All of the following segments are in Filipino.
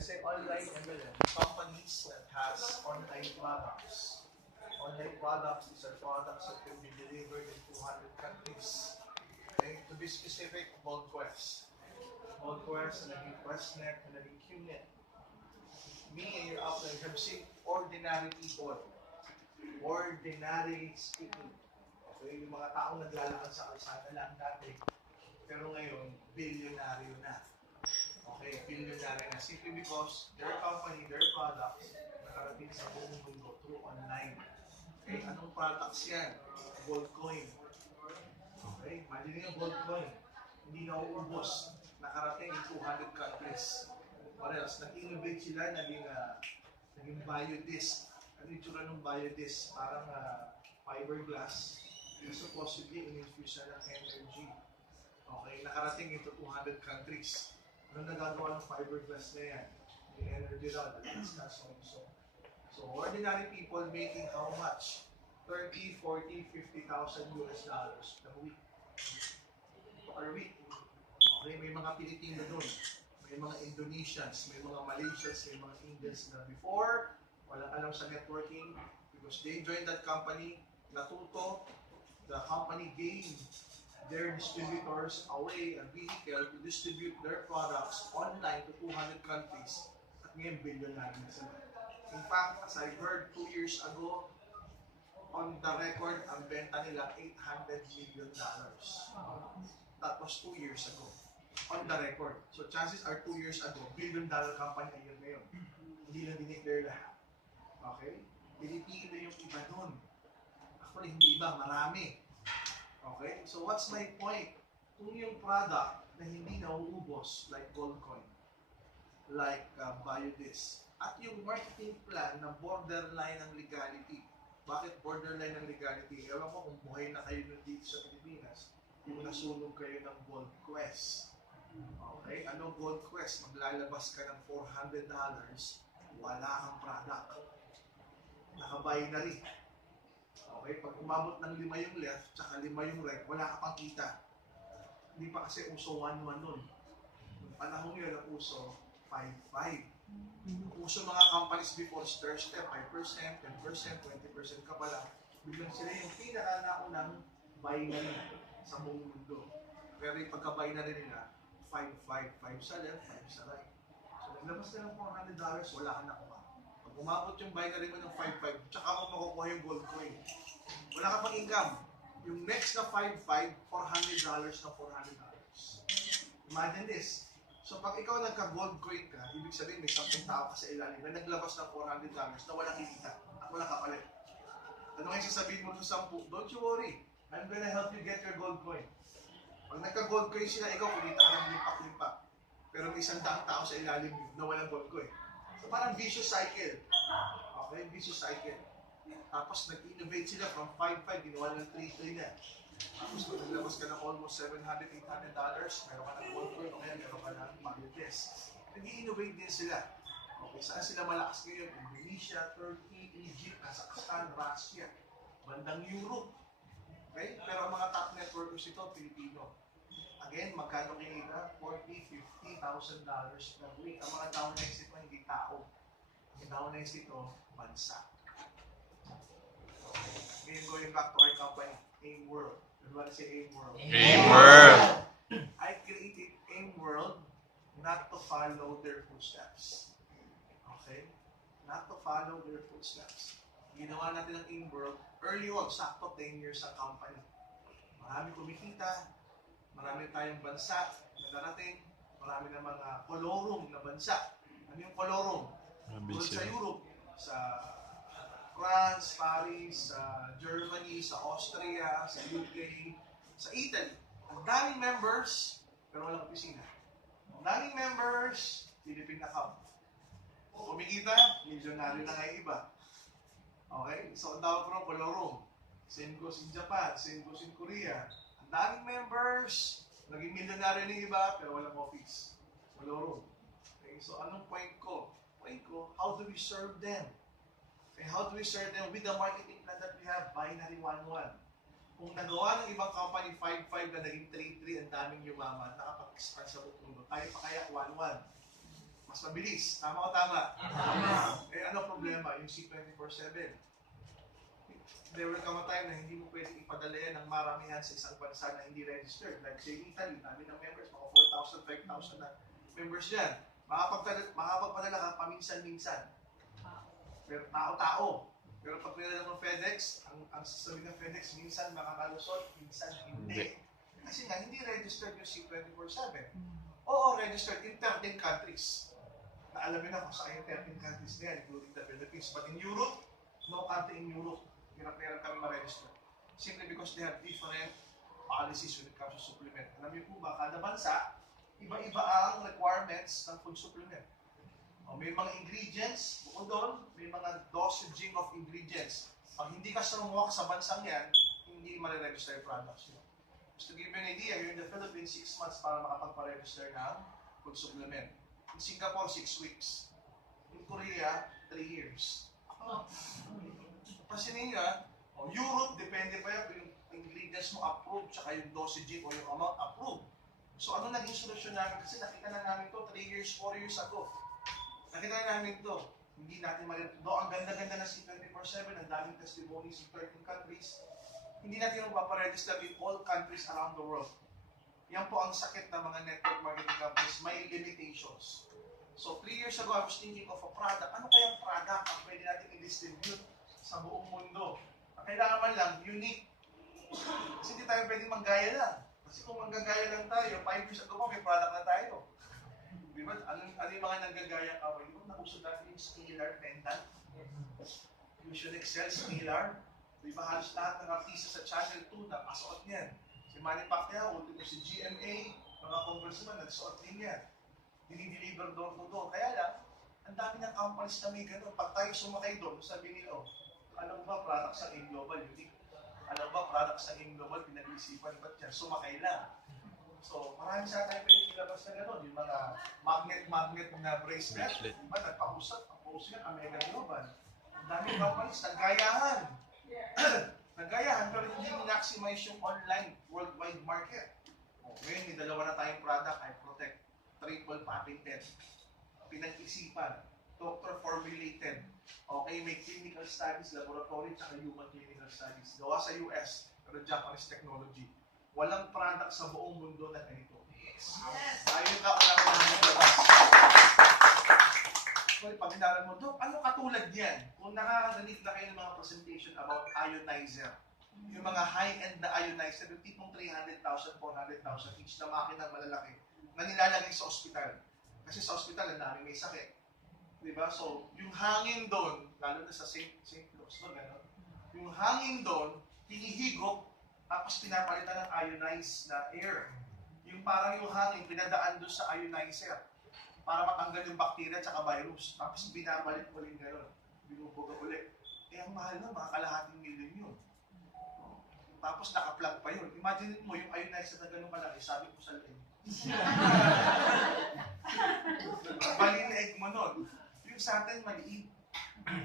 Kasi online MLM, companies that has online products. Online products, these are products that can be delivered in 200 countries. Okay? To be specific, BoldQuest. BoldQuest, naging QuestNet, naging QNet. Me and your upline have seen ordinary people. Ordinary speaking. Okay? Yung mga taong naglalakad sa kalsada lang dati. Pero ngayon, bilyonaryo na. Okay, bilyonaryo na. Simply because their company, their products, nakarating sa buong mundo through online. Okay, anong products yan? Gold coin. Okay, imagine yung gold coin. Hindi na uubos. Nakarating in 200 countries. What else? Nag-innovate sila, naging biodisc. Ano yung tsura ng biodisc? Parang fiberglass. So possibly, in-infuse na ng energy. Okay, nakarating into 200 countries. Anong nagagawa ng fiberglass na yan? Yung energy raw, that's not so. So, ordinary people making how much? 30, 40, 50,000 US dollars per week. Per week. Okay, may mga Pilipino doon. May mga Indonesians, may mga Malaysians, may mga Indians na before, walang alam sa networking, because they joined that company, natuto, the company gained their distributors away a vehicle to distribute their products online to 200 countries at ngayon billionaire na sila. In fact, as I heard 2 years ago, on the record, ang benta nila $800 million. That was 2 years ago. On the record. So chances are 2 years ago, billion-dollar company ayun ngayon. Hindi lang dineclare lahat. Okay? Pilipino yung iba nun. Actually, hindi iba, marami. Okay? So what's my point? Kung yung product na hindi nauubos, like gold coin, like biodisc, at yung marketing plan na borderline ng legality. Bakit borderline ng legality? Ewan ko kung buhay na kayo nun dito sa Pilipinas, yung nasunog kayo ng Gold Quest. Okay? Ano Gold Quest? Maglalabas ka ng $400, wala kang product. Naka-binary. Okay, pag umabot ng 5 yung left, tsaka 5 yung right, wala ka pang kita. Hindi pa kasi uso 1-1 nun. Noong panahon yun, ang uso 5-5. Uso mga companies before step 5%, 10%, 20% ka pala. Biglang sila yung pinaka-naunang binary sa buong mundo. Pero yung pagka-binary nila, 5-5. 5 sa left, 5 sa right. So, naglabas ka ng $400, wala ka nakuha. Pag umabot yung binary mo ng 5-5, tsaka mo makukuha yung gold coin. Wala ka pang income. Yung next na 5-5, $400 na $400. Imagine this. So pag ikaw nagka-gold coin ka, ibig sabihin may 10 tao ka sa ilalim na naglabas ng $400 na walang kita at walang kapalit. Ano ngayon sasabihin mo sa 10? Don't you worry. I'm gonna help you get your gold coin. Pag nagka-gold coin sila, ikaw kumita ka ng limpak-limpak. Pero may 100 tao sa ilalim na walang gold coin. So parang vicious cycle. Okay? Vicious cycle. Tapos nag-innovate sila from 5-5, ginawa ng 3-3 na. Tapos kung naglabas ka ng almost $700, $800, meron ka ng gold coin, o kaya meron ka ng biodisc. Nag-innovate din sila. Okay, saan sila malakas ngayon? Indonesia, Turkey, Egypt, Kazakhstan, Russia, bandang Europe. Okay? Pero ang mga top networkers ito, Pilipino. Again, magkano kinita? $40,000, $50,000 per week. Ang mga downlines ito, hindi tao. Ang downlines ito, bansa. Okay, going back to our company, AIM World. Everybody say AIM World. AIM World. I created AIM World not to follow their footsteps. Okay? Not to follow their footsteps. Ginawa natin ang AIM World, early on, sakto 10 years sa company. Marami kumikita, marami tayong bansa na darating, marami na mga kolorum na bansa. Ano yung kolorum? Doon sa Europe, sa France, Paris, Germany, sa Austria, sa UK, sa Italy. Ang daming members, pero walang opisina. Ang daming members, Philippine account. Kumikita, milyonaryo na kayo iba. Okay? So, ang tawag ko ng kolorum. Same goes in Japan, same goes in Korea. Ang daming members, naging milyonaryo na iba, pero walang office. Kolorum. Okay? So, anong point ko? Point ko, how do we serve them? And how do we serve them with the marketing plan that we have, binary 1-1? Kung nagawa ng ibang company 5-5 na naging 3-3, ang daming yumaman, nakapag-expand sa buong mundo. Tayo pa kaya 1-1. Mas mabilis. Tama o tama? Tama. Eh, ano problema? Yung C24/7. There will come a time na hindi mo pwedeng ipadala yan ng maramihan sa isang bansa na hindi registered. Like say Italy, dami ng members, mga 4,000, 5,000 na members yan. Makapagpadala ka paminsan-minsan. Pero tao-tao. Pero pag pinadala ng FedEx, ang sasabi ng FedEx, minsan makakalusot, minsan hindi. Kasi nga, hindi registered yung C24/7. Oo, registered in 13 countries. Naalamin na kung saan yung 13 countries na yan, including the Philippines. But in Europe, no country in Europe, hirap kami ma-register. Simply because they have different policies when it comes to supplement. Alam niyo po ba, kada bansa, iba-iba ang requirements ng food supplement. O, may mga ingredients, bukod doon, may mga dosaging of ingredients. Pag hindi ka sumuwak sa bansang yan, hindi ma-register yung products yun. Just to give you an idea, you're in the Philippines 6 months para makapagpa-register ng food supplement. In Singapore, 6 weeks. In Korea, 3 years. Pasinin nyo, Europe, depende pa yan kung yung ingredients mo approved, tsaka yung dosaging o yung amount approved. So ano naging solusyon namin? Kasi nakita na namin to 3 years, 4 years ago. Nakita na namin to. Hindi natin do ang ganda-ganda na C24/7, ang daming testimonies in 13 countries. Hindi natin mapaparegister in all countries around the world. Yan po ang sakit ng mga network marketing companies, may limitations. So 3 years ago, I was thinking of a product. Ano kayang product ang pwede natin i-distribute sa buong mundo? Ang kailangan man lang, unique. Kasi hindi tayo pwedeng manggaya lang. Kasi kung manggagaya lang tayo, 5 years ago pa may product na tayo. Di ba? Ano yung mga nanggagaya ka? Di ba nauso natin yung scalar pendant? Fusion Excel, scalar. Di ba halos lahat ng artista sa Channel 2 nakasuot niyan. Si Manny Pacquiao, ultimo si GMA, mga congressman, nagsuot din yan. Dinideliver door to door. Kaya lang, ang dami ng companies na may gano'n. Pag tayo sumakay doon, sabi nila, alam mo ba, products ng A-Global, unique. Alam mo ba, products ng A-Global, pinag-iisipan, ba't yan? Sumakay lang. So, marami sa tayo pwede nilabas na gano'n. Yung mga magnet na bracelet, diba, nagpausap, ang post yan, Omega Global. Ang daming companies, naggayahan. Naggayahan, pero hindi maximize yung online, worldwide market. Ngayon, may dalawa na tayong product, I Protect. Triple patented. Pinag-isipan. Doctor formulated. Okay, may clinical studies, laboratory, at human clinical studies. Gawa sa US, pero Japanese technology. Walang product sa buong mundo na ganito. Yes. Ayun ka lang naglabas. Well, pag hinaran mo, Dok, ano katulad yan? Kung nakakagalit na kayo ng mga presentation about ionizer, yung mga high-end na ionizer, yung tipong 300,000, 400,000 each na makina malalaki, na nilalagay sa ospital. Kasi sa ospital, ang dami may sakit. Diba? So, yung hangin doon, lalo na sa St. Louis, no, gano'n? Yung hangin doon, hinihigop, tapos pinapalitan ng ionized na air. Yung parang yung hangin, pinadaan doon sa ionizer para matanggal yung bacteria at virus. Tapos binabalik ulit gano'n. Binubuga ulit. Eh, ang mahal na, mga kalahating milyon yun. Tapos naka-plug pa yun. Imagine mo yung ionizer na gano'n kalaki, sabi ko sa loob. Balinig mo nun. Yung sa atin maliit,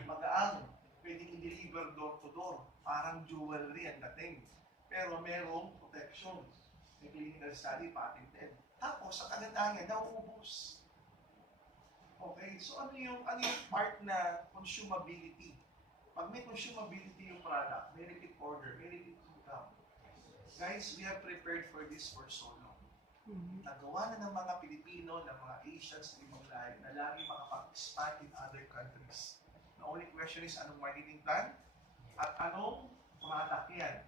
magaang, pwedeng i-deliver door to door. Parang jewelry ang dating. Pero merong protection. May clinical study, patented. Tapos, sa kagandahan niya, nauubos. Okay, so ano yung part na consumability? Pag may consumability yung product, may repeat order, may repeat income. Guys, we have prepared for this for so long. Nagawa na ng mga Pilipino, ng mga Asians, ng ibang lahi, na lagi makapag-expand in other countries. The only question is, anong marketing plan? At anong product yan?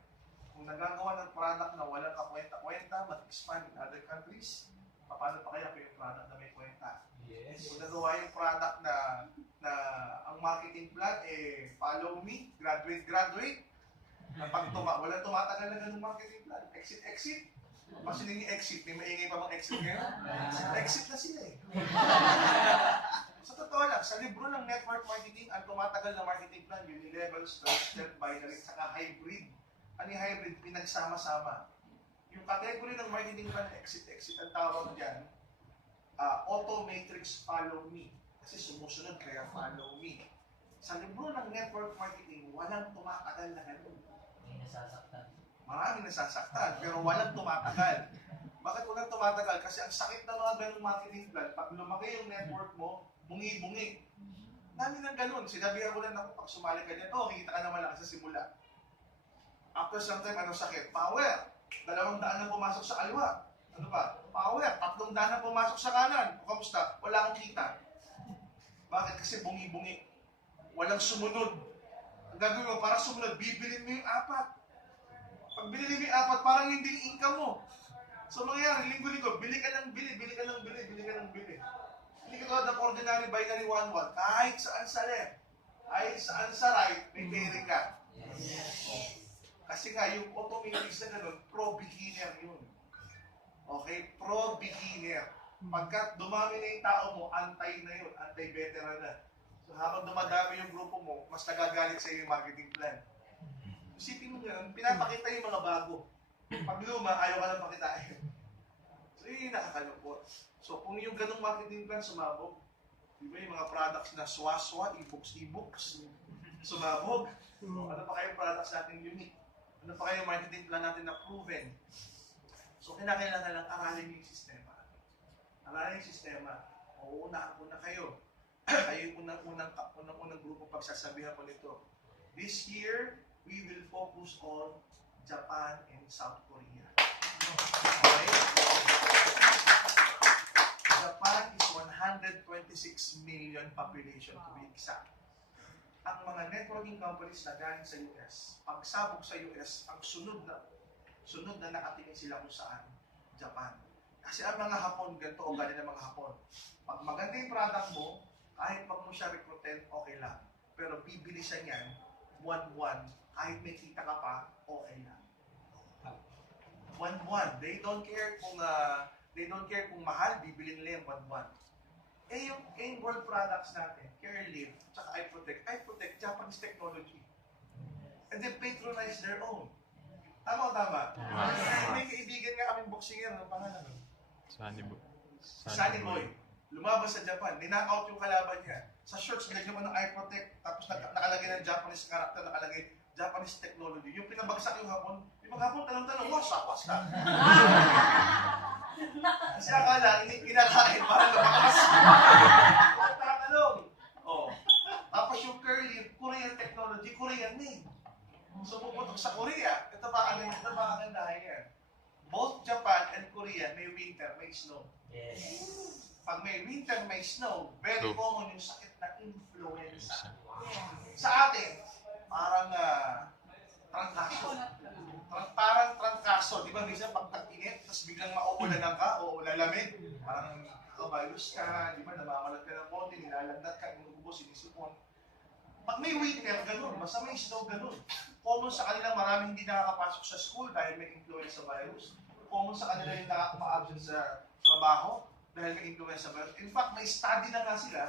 Kung nagagawa ng product na walang kakwenta-kwenta, mag-expand in other countries, paano pa kaya yung product na may kwenta? Yes. Kung nagawa yung product na ang marketing plan, follow me, graduate, na pag walang tumatagal na ganung marketing plan, exit. Kasi yung exit, may maingay pa bang exit ngayon? Exit na sila eh. Sa totoo lang, sa libro ng network marketing, ang tumatagal na marketing plan, unilevel, step, binary, saka hybrid. Ano yung hybrid? Pinagsama-sama. Yung category ng marketing plan, exit, ang tawag dyan, auto matrix follow me. Kasi sumusunod, kaya follow me. Sa libro ng network marketing, walang tumatagal na ganun. May nasasaktan. Maraming nasasaktan, pero walang tumatagal. Bakit walang tumatagal? Kasi ang sakit ng mga ganung marketing plan, pag lumaki yung network mo, bungi-bungi. Dami ng ganun. Sinabihan ko lang ako, pag sumali ka dyan, kita ka naman lang sa simula. After some time, ano sakit? Power. 200 na pumasok sa kaliwa. Ano pa? Power. 300 na pumasok sa kanan. O kamusta? Wala akong kita. Bakit? Kasi bungi-bungi. Walang sumunod. Ang gagawin mo, para sumunod, bibilin mo yung 4. Pag binili mo yung 4, parang hindi yung income mo. So mangyayari, linggo-linggo, bili ka ng bili, bili ka ng bili, bili ka ng bili. Hindi ka tulad ng ordinary binary 1-1. Kahit saan sa left, kahit saan sa right, may pairing ka. Kasi nga, yung automatics na ganun, pro-beginner yun. Okay? Pro-beginner. Pagkat dumami na yung tao mo, antay na yun, anti-veteran na. So habang dumadami yung grupo mo, mas nagagalit sa iyo yung marketing plan. Isipin mo ganun, pinapakita yung mga bago. Pag luma, ayaw ka lang pakitain. So yun yung nakakalungkot. So kung yung ganung marketing plan sumabog, di ba yung mga products na swaswa, e-books, sumabog. Ano pa kayong products natin unique? Ano pa kayong marketing plan natin na proven? So kinakailangan lang aralin yung sistema. Aralin yung sistema. Una kayo. Kayo yung unang grupo pagsasabihan ko nito. This year, we will focus on Japan and South Korea. Okay? Japan is 126 million population to be exact. Ang mga networking companies na galing sa US, pagsabog sa US, ang sunod na nakatingin sila kung saan? Japan. Kasi ang mga Hapon, ganito o galing ng mga Hapon. Pag maganda yung product mo, kahit wag mo siya recruitin, okay lang. Pero bibili siya niyan, buwan-buwan, kahit may kita ka pa, okay lang. Buwan-buwan. They don't care kung mahal, bibili nila yung buwan-buwan. Eh yung world products natin, CareLive, tsaka iProtect, Japanese technology. And they patronize their own. Tama o tama? May kaibigan nga kaming boxinger, ano pangalan? Sunny Boy. Lumabas sa Japan, ninakaut yung kalaban niya. Sa shorts, nilagyan mo ng iProtect, tapos nakalagay ng Japanese character, nakalagay Japanese technology. Yung pinabagsak yung Hapon, yung mga Hapon, tanong-tanong, what's that? Kasi akala, kinakain, parang lumakamas. Tatanong. Tapos yung CareLive, Korean technology, Korean made. So puputok sa Korea, ito ba ang dahin yan? Both Japan and Korea may winter, may snow. Yes. Pag may winter, may snow, very common yung sakit na influenza. Sa atin, parang trangkaso. Parang trangkaso. Di ba minsan pag tag-init, tapos biglang mauulanan ka o lalamig, parang nakabayos ka, di ba namamalat ka ng konti, nilalandat ka, inuubo, sinisipon. Pag may winter, ganun. Basta may snow, ganun. Common sa kanila, maraming hindi nakakapasok sa school dahil may influenza virus. Common sa kanila yung nakakapa-absent sa trabaho dahil may influenza virus. In fact, may study na nga sila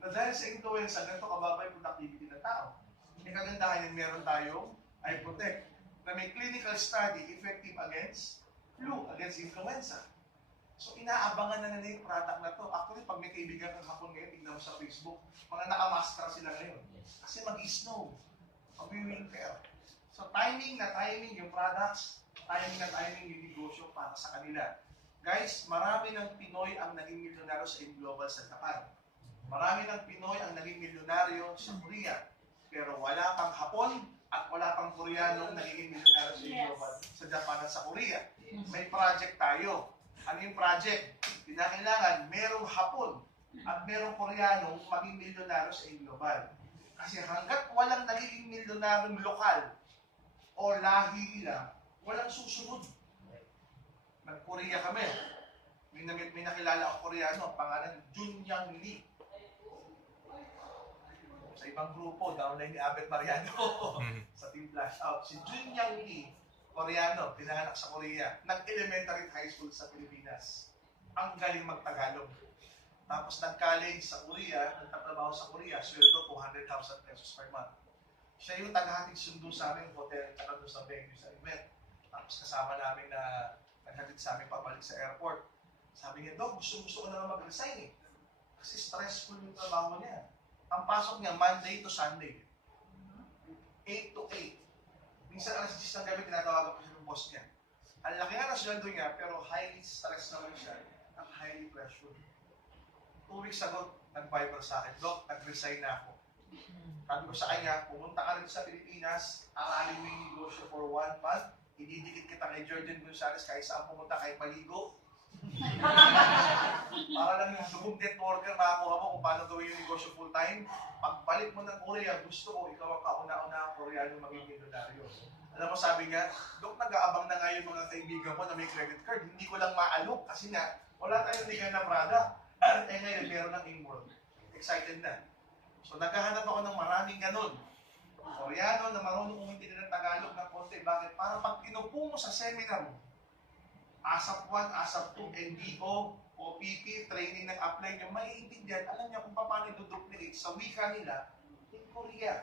na dahil sa influenza, ganito kababa yung productivity ng tao. May kagandahan yung meron tayong iProtect na may clinical study effective against flu, against influenza. So, inaabangan na nila yung product na to. Actually, pag may kaibigan kang Hapon ngayon, tignan mo sa Facebook, mga nakamaskara sila ngayon. Kasi mag-snow. Mag-winter. So, timing yung products, timing yung negosyo para sa kanila. Guys, marami ng Pinoy ang naging milyonaryo sa global sa Japan. Marami ng Pinoy ang naging milyonaryo sa Korea. Pero wala pang Hapon at wala pang Koreanong naging milyonaryo sa global sa Japan at sa Korea. May project tayo. Ano yung project? Kinakailangan merong Hapon at merong Koreanong maging milyonaryo sa global. Kasi hanggat walang nagiging milyonaryong lokal o lahi nila, walang susunod. Nag-Korea kami. May nakilala akong Koreano, pangalan Junyang Lee. Sa ibang grupo, downline ni Abet Mariano sa Team Flash Out. Si Junyang Lee, Koreano, pinanganak sa Korea, nag-elementary high school sa Pilipinas. Ang galing mag-Tagalog. Tapos nag-college sa Korea, nagtatrabaho sa Korea, sweldo 200,000 pesos per month. Siya yung tagahatid sundo sa aming hotel, tsaka doon sa venue sa event. Tapos kasama namin na naghatid sa amin pabalik sa airport. Sabi niya, Dok, gusto ko na mag-resign eh. Kasi stressful yung trabaho niya. Ang pasok niya, Monday to Sunday. 8 to 8. Minsan alas 10 ng gabi, tinatawagan ko siya ng boss niya. Ang laki nga ng sweldo niya, pero highly stressed naman siya. Ang highly pressured. 2 weeks ago, nag-Viber sa akin, Doc, nag-resign na ako. Sabi ko sa kanya, pumunta ka rin sa Pilipinas, aralin mo yung negosyo for 1 month, ididikit kita kay Jordan Gonzalez kahit saan pumunta, kahit maligo. Para lang yung dugong networker, makakuha mo kung paano gawin yung negosyo full-time. Pagbalik mo ng Korea, gusto ko, ikaw ang kauna-una ang Koreano maging milyonaryo. Alam mo, sabi niya, Dok, nag-aabang na nga yung mga kaibigan ko na may credit card. Hindi ko lang maalok kasi nga, wala tayong legal na product. Eh ngayon, meron ng Inworld. Excited na. So, naghahanap ako ng maraming ganun. Koreano na marunong umintindi ng Tagalog na konti. Bakit? Para pag inupo mo sa seminar, ASAP 1, ASAP 2, NDO, OPP, training ng apply nyo, maiintindihan, alam niya kung paano i-duplicate sa wika nila in Korea.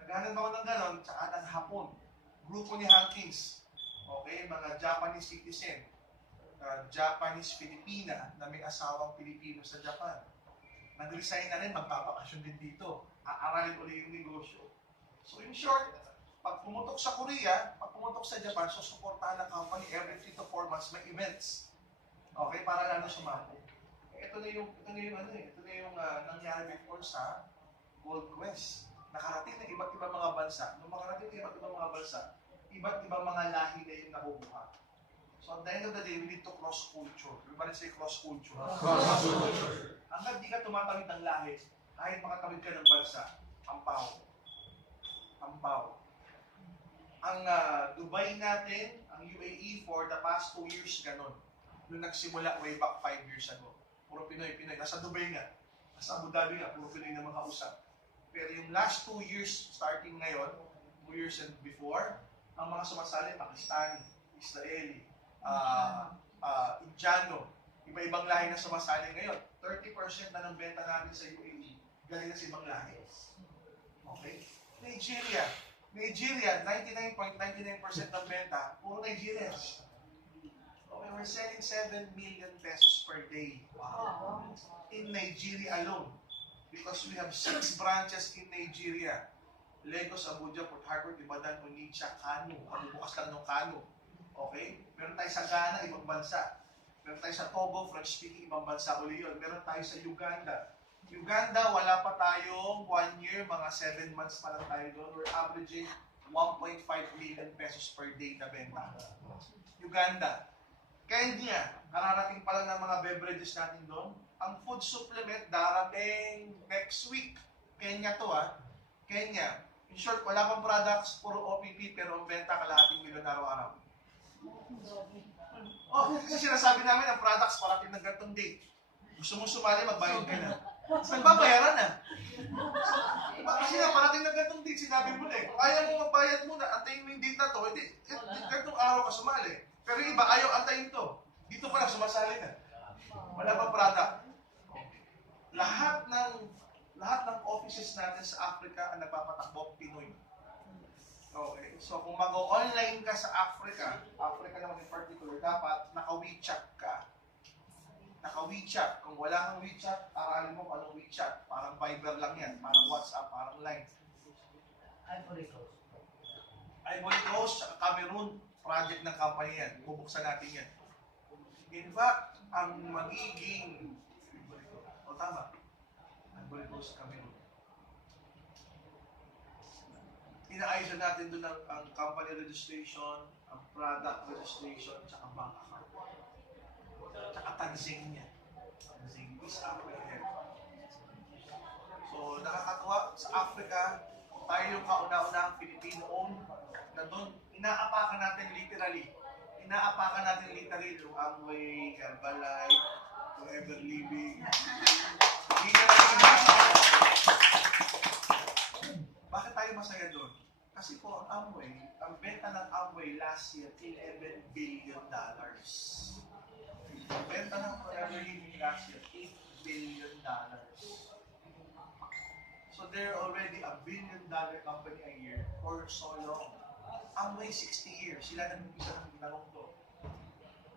Naghahanap ako ng ganon, tsaka ng Hapon. Grupo ni Hankins. Okay, mga Japanese citizen. Japanese Filipina na may asawang Pilipino sa Japan. Nag-resign na rin, magbabakasyon din dito. Aaralin ulit yung negosyo. So in short, pag pumutok sa Korea, pag pumutok sa Japan, so suportahan ng company every 3 to 4 months may events. Okay, para lalo sumako. Ito na yung nangyari before sa Gold Quest. Nakarating na iba't ibang mga bansa. Nung makarating na iba't ibang mga bansa, iba't ibang mga lahi na yung nakukuha. So at the end of the day, we need to cross culture. Everybody say cross culture. Cross culture. Hanggang di ka tumatawid ng lahi, kahit makatawid ka ng bansa, ampaw. Ampaw. Ang Dubai natin, ang UAE for the past 2 years, ganun. Nung nagsimula way back 5 years ago. Puro Pinoy. Nasa Dubai nga. Nasa Abu Dhabi nga, puro Pinoy na makausap. Pero yung last 2 years, starting ngayon, 2 years and before, ang mga sumasali, Pakistani, Israeli, Indiano, iba-ibang lahi na sumasali ngayon. 30% na ng benta natin sa UAE, galing na sa ibang lahi. Okay? Nigeria, 99.99% ng benta, puro Nigerians. Okay, we're selling 7 million pesos per day. Wow. In Nigeria alone. Because we have 6 branches in Nigeria. Lagos, Abuja, Port Harcourt, Ibadan, Onitsha, Kano. Bukas lang ng Kano. Okay? Meron tayo sa Ghana, ibang bansa. Meron tayo sa Togo, French-speaking, ibang bansa uli yun. Meron tayo sa Uganda. Uganda, wala pa tayong 1 year, mga 7 months pa lang tayo doon. We're averaging 1.5 million pesos per day na benta. Uganda. Kenya, kararating pa lang ng mga beverages natin doon. Ang food supplement, darating next week. Kenya to Kenya. In short, wala pang products, puro OPP, pero ang benta kalahating milyon araw-araw. Kasi sinasabi namin ang products parating ng gantong date. Gusto mong sumali, magbayad ka na. Nagbabayaran na. Kasi na, parating ng gantong date, sinabi mo na eh. Kung ayaw mo magbayad muna, antayin mo yung date na to, hindi, gantong araw ka sumali. Pero iba, ayaw antayin to. Dito pa lang, sumasali na. Wala pang product. Lahat ng offices natin sa Africa ang nagpapatakbo Pinoy. Okay. So kung mag-online ka sa Africa naman in particular, dapat naka-WeChat ka. Naka-WeChat. Kung wala kang WeChat, aralin mo kung anong WeChat. Parang Viber lang yan. Parang WhatsApp, parang Line. Ivory Coast, saka Cameroon, project ng company yan. Bubuksan natin yan. In fact, ang magiging tama. Ivory Coast, Cameroon. Inaayos natin doon ang company registration, ang product registration, tsaka bank account. Tsaka tansing niya. Tansing is Africa. So, nakakatuwa sa Africa, tayo yung kauna-unahang Filipino-owned na doon, inaapakan natin literally yung Amway, Herbalife, Forever Living. Hindi na bakit tayo masaya doon? Kasi po ang Amway, ang benta ng Amway last year, $11 billion. Ang benta ng Forever Living last year, $8 billion. So they're already a $1 billion company a year for so long. Amway 60 years, sila nag-umpisa ng ginalong to.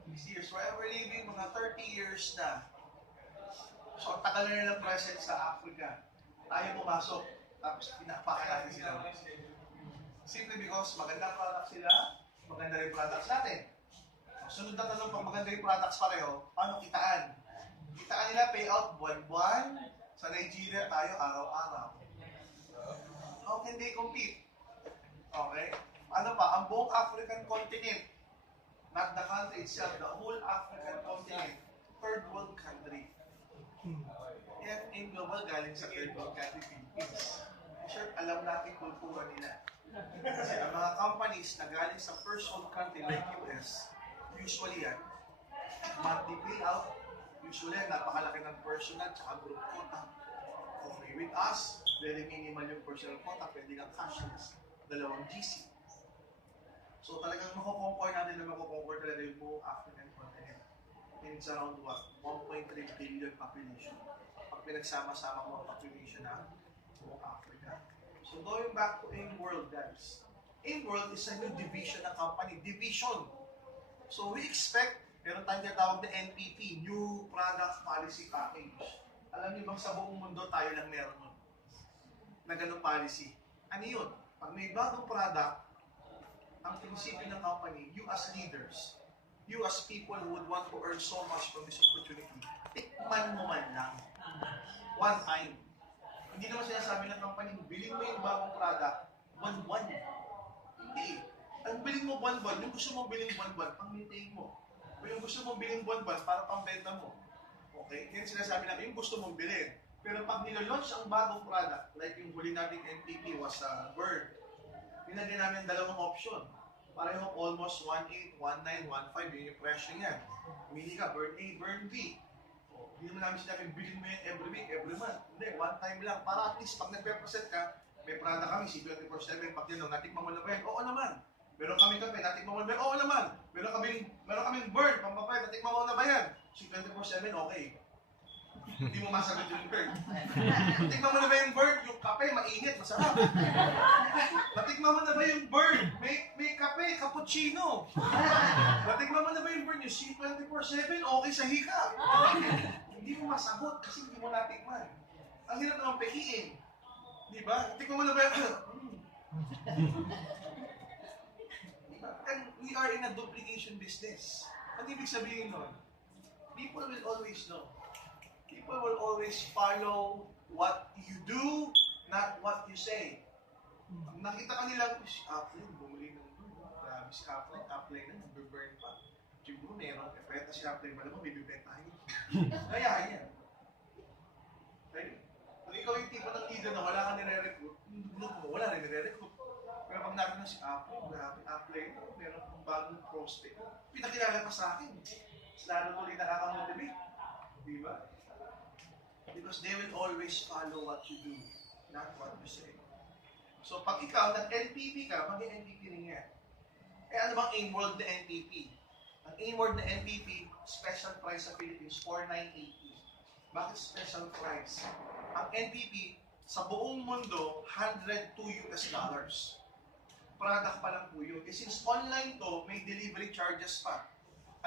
60 years, Forever Living, mga 30 years na. So, ang tagal na nilang present sa Africa. Tayo pumasok, tapos pinapakan natin sila. Simply because magandang product sila, maganda rin products natin. Sunod na tanong, pag maganda yung products pareho, paano kitaan? Kitaan nila payout buwan-buwan. Sa Nigeria tayo araw-araw. How can they compete? Okay? Ano pa? Ang buong African continent, not the country itself, the whole African continent, third world country. Yan in global galing sa third world country, Philippines. Sure, alam natin kultura nila. Kasi ang mga companies na galing sa first world country like US, usually yan, monthly payout, usually napakalaki ng personal at group quota. Okay, with us, very minimal yung personal quota, pwede kang cashless, 2 GC. So talagang makukompare natin na makukompare talaga yung buong African continent. And it's around what? 1.3 billion population. Pag pinagsama-sama mo ang population ng buong Africa. So going back to AIM World, guys. AIM World is a new division ng company. Division. So we expect, meron tayong tinatawag na NPP, New Product Policy Package. Alam niyo bang sa buong mundo tayo lang meron nun? Na ganung policy. Ano yun? Pag may bagong product, ang prinsipyo ng company, you as leaders, you as people who would want to earn so much from this opportunity, tikman mo man lang. One time. Hindi naman sinasabi ng company, bilhin mo yung bagong product, buwan-buwan. Hindi. Ang bilhin mo buwan-buwan, yung gusto mong bilhin buwan-buwan, pang-maintain mo. O yung gusto mong bilhin buwan-buwan, para pang-benta mo. Okay? Yan sinasabi namin, yung gusto mong bilhin. Pero pag nilo-launch ang bagong product, like yung huli nating NPP was Bird, pinagyan namin 2 option. Pareho almost 1.8, 1.9, 1.5, yun yung presyo niyan. Pumili ka, Burn A, Burn B. Hindi naman namin sinabi, bilhin mo yan every week, every month. Hindi, one time lang. Para at least pag nag-represent ka, may product kami, C24/7, pag yun, natikman mo na ba yan? Oo naman. Meron kami kape, natikman mo na ba yan? Oo naman. Meron kaming Burn, pampapay, natikman mo na ba yan? C24/7, okay. Hindi mo masagot yung Burn. Natikman mo na ba yung Burn? Yung kape, mainit, masarap. Natikman mo na ba yung Burn? May kape, cappuccino. Natikman mo na ba yung Burn? Yung C24/7, okay sa hika. Hindi mo masagot kasi hindi mo natikman. Ang hirap naman pekiin. Di ba? Tikman mo na ba yung... And we are in a duplication business. Ano ibig sabihin nun? People will always know. People will always follow what you do, not what you say. Nakita ka nila, si Apple, bumuli ng grabe si Apple na, nag-burn pa. Siguro meron, efeta si Apple, malamang may bibentahin. Kaya yan. Okay? Kung ikaw yung tipo ng leader na wala ka nire-recruit, wala rin nire-recruit. Pero pag nakita si Apple, grabe, Apple, meron kong bagong prospect. Pinakilala pa sa akin. Lalo tuloy nakakamotivate. Di ba? Because they will always follow what you do, not what you say. So pag ikaw, nag-NPP ka, mag-NPP rin yan. Eh ano bang AIM World na NPP? Ang AIM World na NPP, special price sa Philippines, 4,980. Bakit special price? Ang NPP, sa buong mundo, $102. Product pa lang po yun. Eh since online to, may delivery charges pa.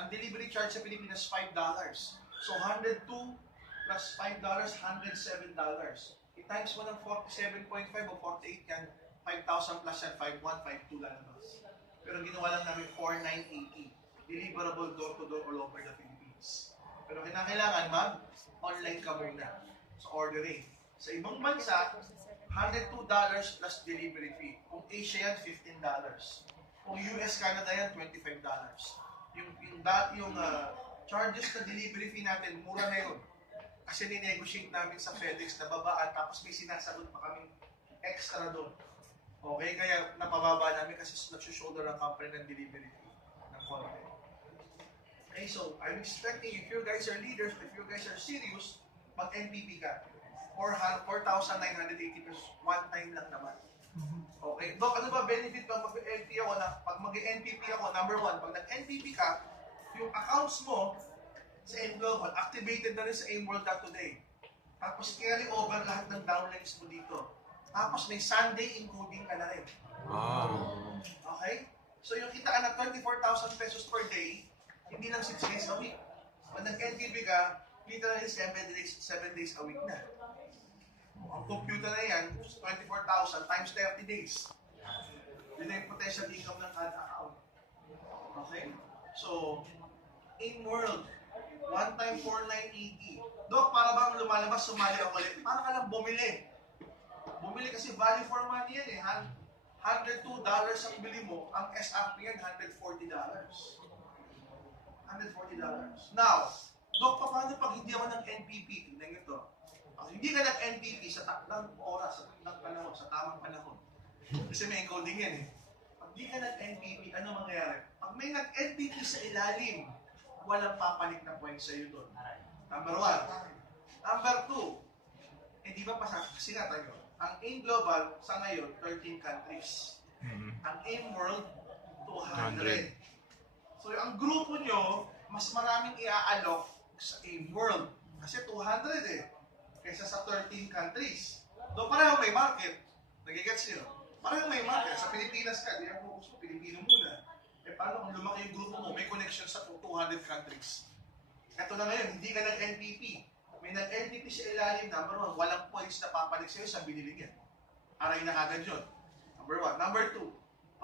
Ang delivery charge sa Pilipinas, $5. So 102 plus $5, $107. I-times mo ng 47.5 o 48 yan, 5,000 plus yan, 5,152 lalabas. Pero ginawa lang namin 4,980. Deliverable door-to-door all over the Philippines. Pero kinakailangan, mag-online ka muna sa ordering. Sa ibang bansa, $102 plus delivery fee. Kung Asia yan, $15. Kung US, Canada yan, $25. Yung charges na delivery fee natin, mura na yun. Kasi ninegotiate namin sa FedEx na babaan, tapos may sinasagot pa kaming extra doon. Okay, kaya napababa namin kasi nag-shoulder ang company ng delivery fee ng konti. Okay, so I'm expecting if you guys are leaders, if you guys are serious, mag-NPP ka. 4,980 pesos, one time lang naman. Okay, Doc, ano ba benefit pag mag-NPP ako? Pag mag-NPP ako, number 1, pag nag-NPP ka, yung accounts mo sa AIM Global, activated na rin sa AIMWorld.today. Tapos carry over lahat ng downlinks mo dito. Tapos may Sunday encoding ka na rin. Wow. Okay? So yung kitaan na 24,000 pesos per day, hindi lang 6 days a week. Pag nag-NPP ka, literally 7 days a week na. Ang computer na yan, 24,000 times 30 days. Yun na yung potential income ng ad account. Okay? So, AIM World, one time 4,980. Dok, para bang lumalabas, sumali ako ulit? Para ka lang bumili. Bumili kasi value for money yan eh. $102 ang bili mo, ang SRP yan, $140. $140. Now, Dok, paano pag hindi ako ng-NPP? Tingnan nyo to. Pag hindi ka ng-NPP sa takdang oras, sa takdang panahon, sa tamang panahon, kasi may encoding yan eh. Pag hindi ka nag-NPP, ano mangyayari? Pag may nag-NPP sa ilalim, walang papanik na point sa'yo doon. Number 1. Number 2, di ba kasi nga tayo, ang AIM Global sa ngayon, 13 countries. Ang AIM World, 200. So ang grupo nyo, mas maraming i-aalok sa AIM World. Kasi 200 eh. Kaysa sa 13 countries. Doon pareho may market. Nagigets nyo? Pareho may market. Sa Pilipinas ka, di ako gusto, Pilipino muna. Paano kung lumaki yung grupo mo, may connection sa 200 countries. Ito na ngayon, hindi ka nag-NPP. May nag-NPP sa ilalim, number 1, walang points na papalit sa'yo sa binili niya. Aray na agad yun. Number 1. Number 2,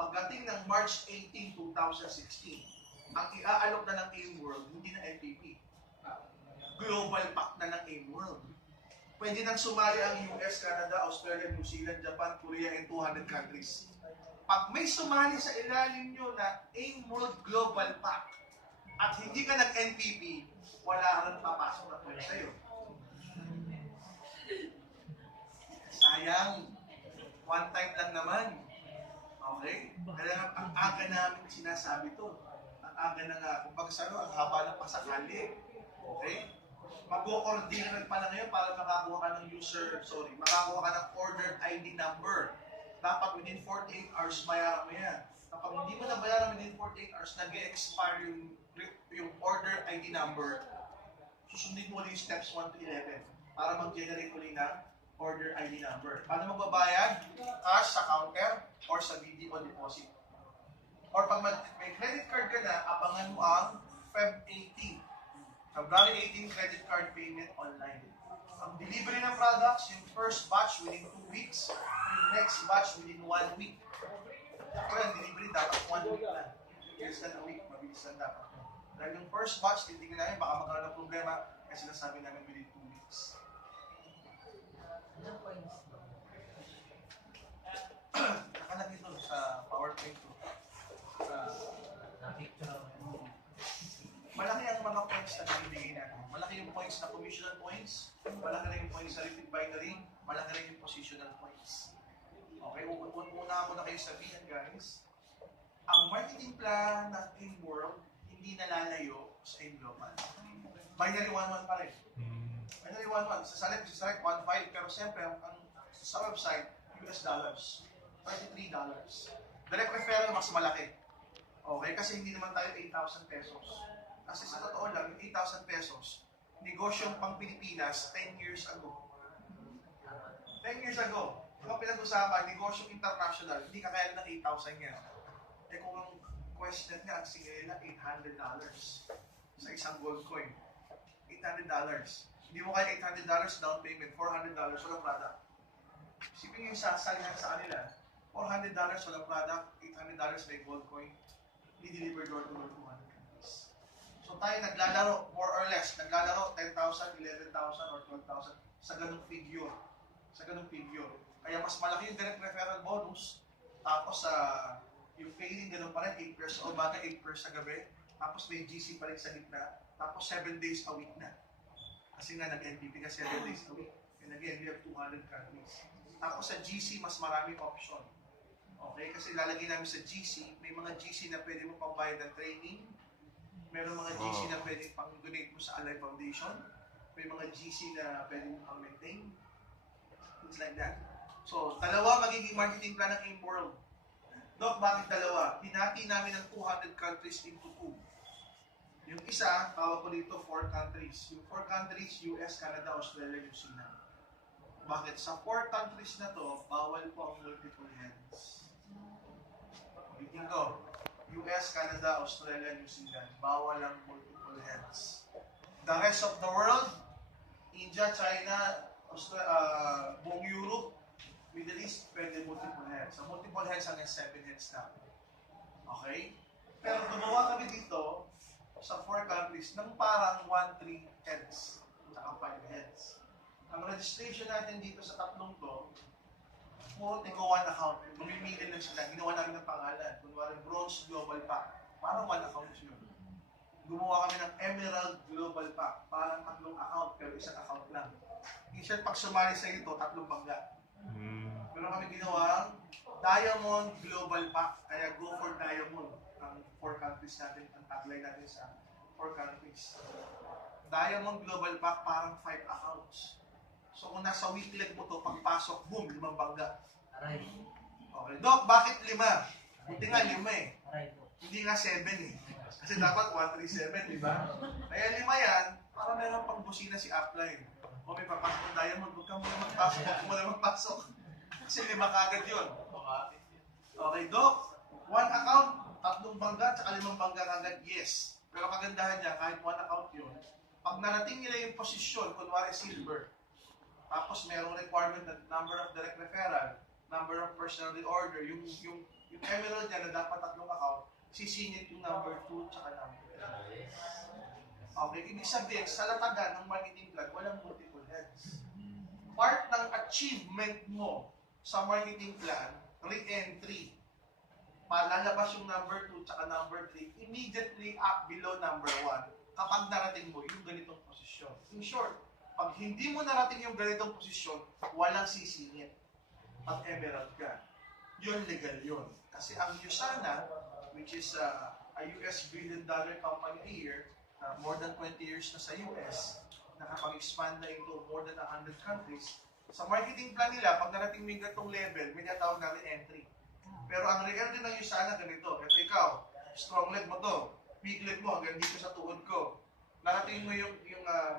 pagdating ng March 18, 2016, ang i-aalok na ng AIM World, hindi na NPP. Global Pact na ng AIM World. Pwede nang sumali ang US, Canada, Australia, New Zealand, Japan, Korea, and 200 countries. Pag may sumali sa ilalim nyo na AIM World Global Pact at hindi ka nag-NPP, wala kang papasok na point sa'yo. Sayang. One time lang naman. Okay? Kaya ang aga namin sinasabi to. Ang aga na nga, kung pagsano, ang haba ng pasakali. Okay? Mag-coordinate pa na ngayon para makakuha ka ng makakuha ka ng ordered ID number. Dapat within 48 hours bayaran mo yan. Kapag hindi mo nabayaran within 48 hours, nag-expire yung order ID number, susundin mo ulit yung steps 1 to 11 para mag-generate ulit ng order ID number. Paano magbabayad? Cash sa counter or sa BDO deposit. Or pag may credit card ka na, abangan mo ang Feb 18. February 18 credit card payment online. Ang delivery ng products, yung first batch within 2 weeks, yung next batch within 1 week. Pero ang delivery dapat 1 week lang. Less than a week, mabilis lang dapat. Dahil yung first batch, titignan namin, baka magkaroon ng problema kasi nasabi namin within 2 weeks. Nakalagay ito sa PowerPoint ko. Malaki ang mga points na binibigay natin. Malaki yung points na commissional points, malaki rin yung points sa repeat binary, malaki rin yung positional points. Okay, una ako na kayo sabihin guys, ang marketing plan ng AIM World hindi nalalayo sa AIM Global. Binary 1-1 pa rin. Binary 1-1. Sa select 1-5, pero siyempre, sa website, US dollars. $33. Direct referral, mas malaki. Okay, kasi hindi naman tayo 8,000 pesos. Kasi sa totoo lang, yung 8,000 pesos, negosyong pang Pilipinas 10 years ago. 10 years ago, kung pinag-usapan, negosyong international, hindi kakaya ng 8,000 yan. Eh kung ang question nga, ang singay nila, $800 sa isang gold coin. $800. Hindi mo kaya $800 down payment, $400 walang product. Isipin yung sasalihan sa kanila, $400 walang product, $800 may gold coin, i-deliver door to door 200 countries. So tayo naglalaro, more or less, naglalaro 10,000, 11,000, or 12,000 sa ganung figure. Sa ganung figure. Kaya mas malaki yung direct referral bonus, tapos yung paying ganun pa rin, 8 pairs sa umaga, 8 pairs sa gabi, tapos may GC pa rin sa gitna, tapos 7 days a week na. Kasi nga nag-NPP ka 7 days a week. And again, we have 200 countries. Tapos sa GC, mas maraming option. Okay? Kasi lalagay namin sa GC, may mga GC na pwede mo pang-bayad ng training, meron mga GC na pwede pang-donate mo sa Ally Foundation, may mga GC na pwede mo pang-maintain, things like that. So, dalawa magiging marketing plan ng AIM World. Dok, bakit dalawa? Hinati namin ang 200 countries into 2. Yung isa, tawag ko dito 4 countries. Yung 4 countries, US, Canada, Australia, New Zealand. Bakit? Sa 4 countries na to, bawal po ang multiple heads. Ulitin ko. US, Canada, Australia, New Zealand. Bawal ang multiple heads. The rest of the world, India, China, buong Europe, Middle East, pwede multiple heads. Sa multiple heads, hanggang 7 heads na. Okay? Pero gumawa kami dito sa 4 countries ng parang 1-3 heads. Tsaka 5 heads. Ang registration natin dito sa tatlong to, puro tigo 1 account. Mamimili lang sila. Ginawa namin ng pangalan. Kunwari, Bronze Global Pack. Parang 1 account yun. Gumawa kami ng Emerald Global Pack. Parang 3 account, pero 1 account lang. Minsan, pag sumali sa ito, 3 bangga. Pero kami ginawang Diamond Global Pack. Kaya go for Diamond. Ang 4 countries natin, ang tagline natin sa 4 countries. Diamond Global Pack, parang 5 accounts. So kung nasa week leg mo to, pagpasok, boom, 5 bangga. Aray. Okay. Doc, bakit 5? Buti nga 5 eh. Aray po. Hindi nga 7 eh. Kasi dapat 137, di ba? Kaya 5 yan, para meron pang busina si upline. O may papasok ng Diamond, huwag ka muna magpasok, huwag muna magpasok. Kasi 5 kagad yun. Okay, Doc, 1 account, 3 bangga, tsaka 5 bangga kagad, yes. Pero kagandahan niya, kahit 1 account yun, pag narating nila yung posisyon, kunwari silver, tapos merong requirement na number of direct referral, number of personal reorder, yung emerald niya na dapat 3 account, sisingit yung number 2 tsaka number 3. Okay, ibig sabihin, sa latagan ng marketing plan, walang multiple heads. Part ng achievement mo sa marketing plan, re-entry, palalabas yung number 2 tsaka number 3, immediately up below number 1 kapag narating mo yung ganitong posisyon. In short, pag hindi mo narating yung ganitong posisyon, walang sisingit. Pag emerald ka. Yun, legal yun. Kasi ang USANA, which is a US billion-dollar company a year, more than 20 years na sa US, nakapag-expand na into more than 100 countries, sa marketing plan nila, pag narating mo yung ganitong level, may natawag namin entry. Pero ang real din ng USANA ganito. Ito ikaw, strong leg mo to, weak leg mo, hanggang dito sa tuhod ko. Narating mo yung